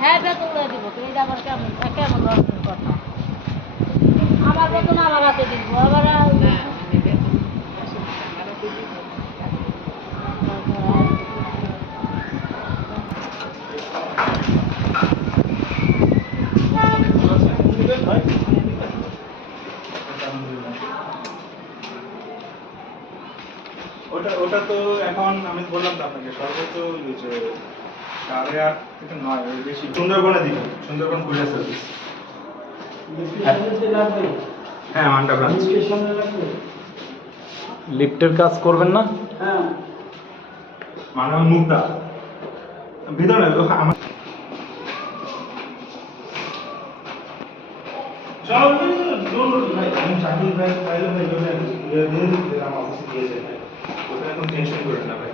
হ্যাঁ বেতন দিব তো এটা আবার কেমন কেমন ধরনের কথা আমার বেতন আমার হাতে দিব আবার ওটা ওটা তো এখন আমি বললাম তো আপনাকে সর্বোচ্চ 8.5 থেকে 9 এর বেশি সুন্দরবনে দিব সুন্দরবন কুরিয়ার সার্ভিস হ্যাঁ মান্ডা ব্রাঞ্চ লিফটের কাজ করবেন না? হ্যাঁ মানে মুগদা ভিতরে আমার চলো ভাই আমি চাকরি পাইলে ভাই আমার অফিসে দিয়েছে ভাই ওটা এখন টেনশন করেন না ভাই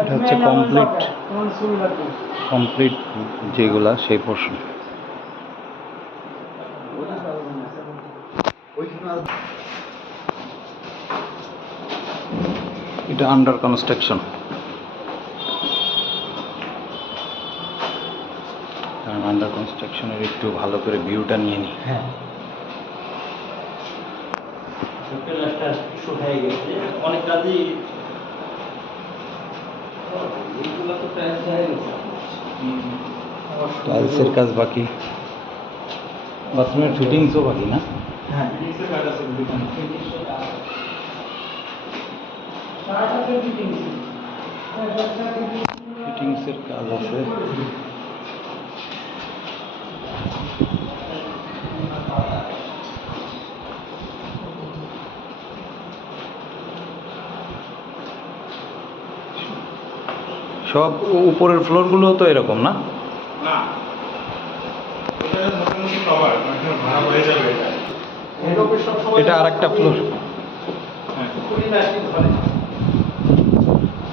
এটা হচ্ছে কমপ্লিট যেগুলা সেই পোর্শন। এটা আন্ডার কনস্ট্রাকশন। কারণ আন্ডার কনস্ট্রাকশনের একটু ভালো করে ভিউটা নিয়ে নিই। হ্যাঁ শুকাই গেছে অনেক কাজই টাইলসের কাজ বাকি, বাথরুমের ফিটিংসও বাকি না? হ্যাঁ ফিটিংসের কাজ আছে। সব উপরের ফ্লোরগুলো তো এরকম না? না ওটা মোটামুটি কভার মানে ভাড়া হয়ে যাবে এটা আর একটা ফ্লোর। হ্যাঁ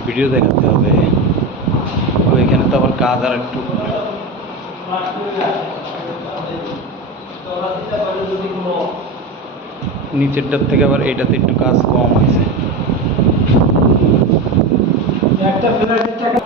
ভিডিও দেখাতে হবে। এখানে তো আবার কাজ আর একটু নিচেরটার থেকে আবার এইটাতে একটু কাজ কম হয়েছে। একটা ফ্ল্যাটের টাকা